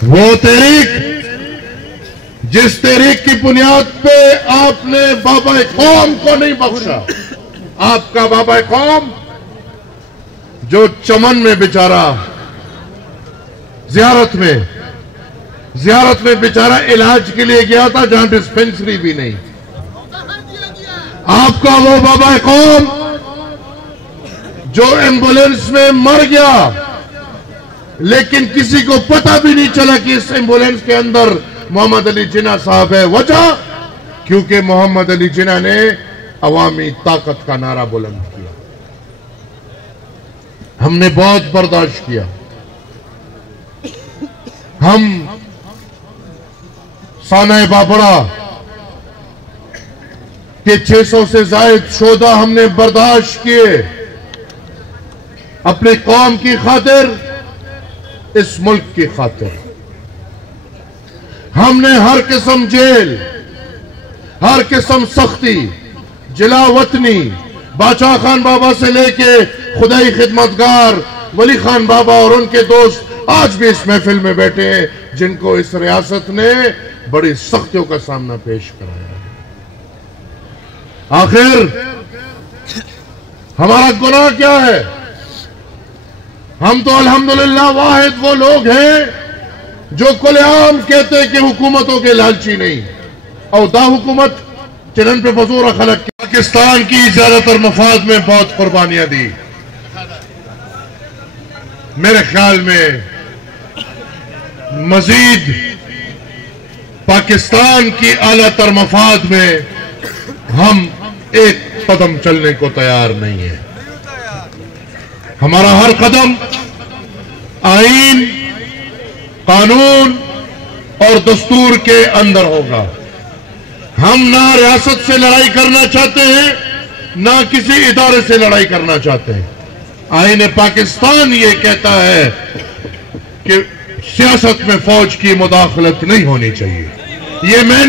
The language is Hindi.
वो तहरीक जिस तहरीक की बुनियाद पे आपने बाबा कौम को नहीं बख्शा, आपका बाबा कौम जो चमन में बेचारा जियारत में बेचारा इलाज के लिए गया था जहां डिस्पेंसरी भी नहीं, आपका वो बाबा कौम जो एम्बुलेंस में मर गया लेकिन किसी को पता भी नहीं चला कि इस एम्बुलेंस के अंदर मोहम्मद अली जिन्ना साहब है। वजह क्योंकि मोहम्मद अली जिन्ना ने अवामी ताकत का नारा बुलंद किया। हमने बहुत बर्दाश्त किया। हम साना बाबड़ा के 600 से जायद शोधा हमने बर्दाश्त किए अपनी कौम की खातिर, इस मुल्क की खातिर। हमने हर किस्म जेल, हर किस्म सख्ती, जिला वतनी, बादशाह खान बाबा से लेके खुदाई खिदमतगार वली खान बाबा और उनके दोस्त आज भी इस महफिल में बैठे हैं, जिनको इस रियासत ने बड़ी सख्तियों का सामना पेश कराया। आखिर हमारा गुनाह क्या है? हम तो अल्हम्दुलिल्लाह वाहिद वो लोग हैं जो खुलेआम कहते हैं कि हुकूमतों के लालची नहीं और दा हुकूमत चिरन पे फजूर खलक। पाकिस्तान की ज्यादातर मफाद में बहुत कुर्बानियां दी। मेरे ख्याल में मजीद पाकिस्तान की आला तर मफाद में हम एक कदम चलने को तैयार नहीं है। हमारा हर कदम आईन, कानून और दस्तूर के अंदर होगा। हम ना रियासत से लड़ाई करना चाहते हैं, ना किसी इदारे से लड़ाई करना चाहते हैं। आईन पाकिस्तान ये कहता है कि सियासत में फौज की मुदाखलत नहीं होनी चाहिए। ये मैं